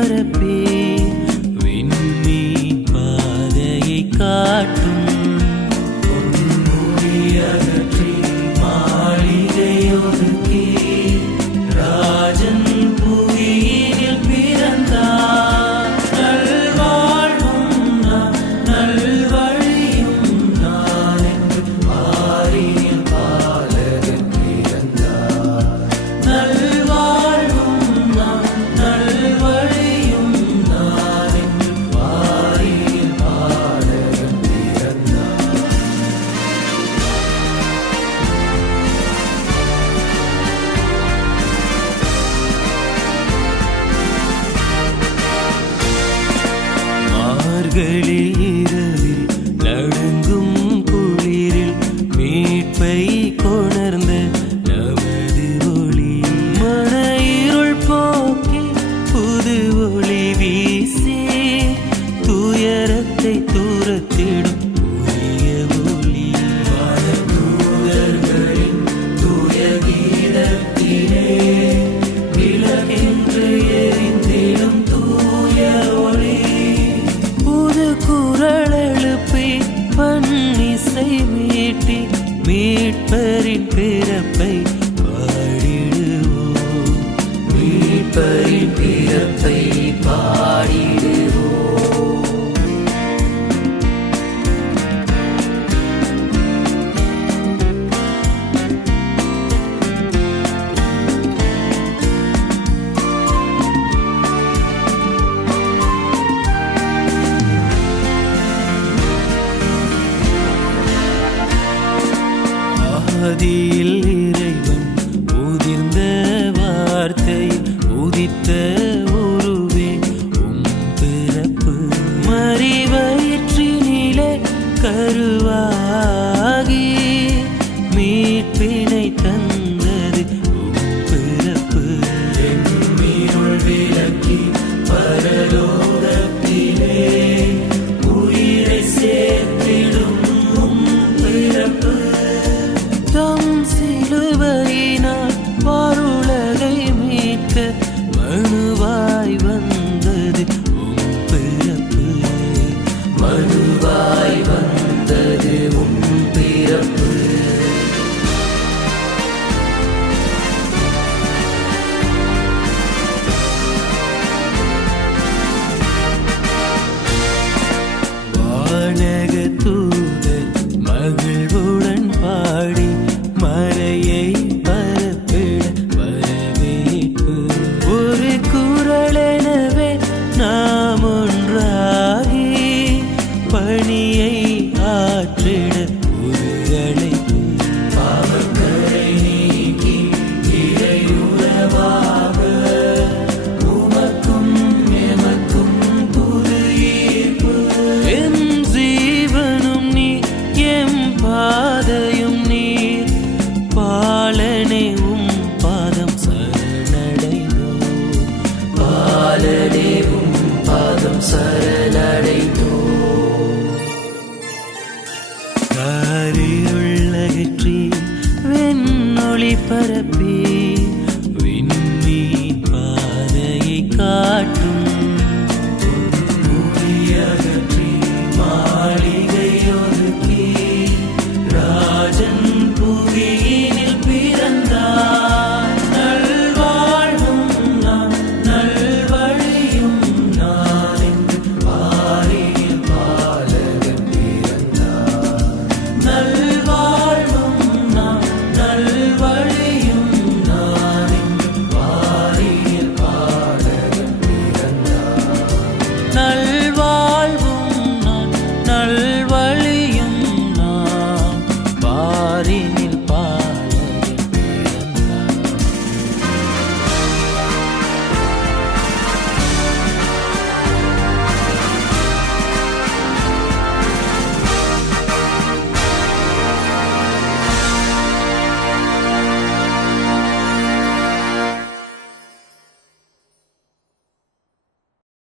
but it be. கரை தூரத்திடும் தூய ஒளி. தூதர்களின் தூய கீதத்திலே விளக்கின்று எரிந்திடும் தூய ஒளி. புது குரல் எழுப்பி பன்னிசை மீட்டி மீட்பரின் பிறப்பை பாடிடுவோம். هدي اللي bye ஆற்றிட. காரியுள்ளகற்றி வெண்ணொளி பரப்பி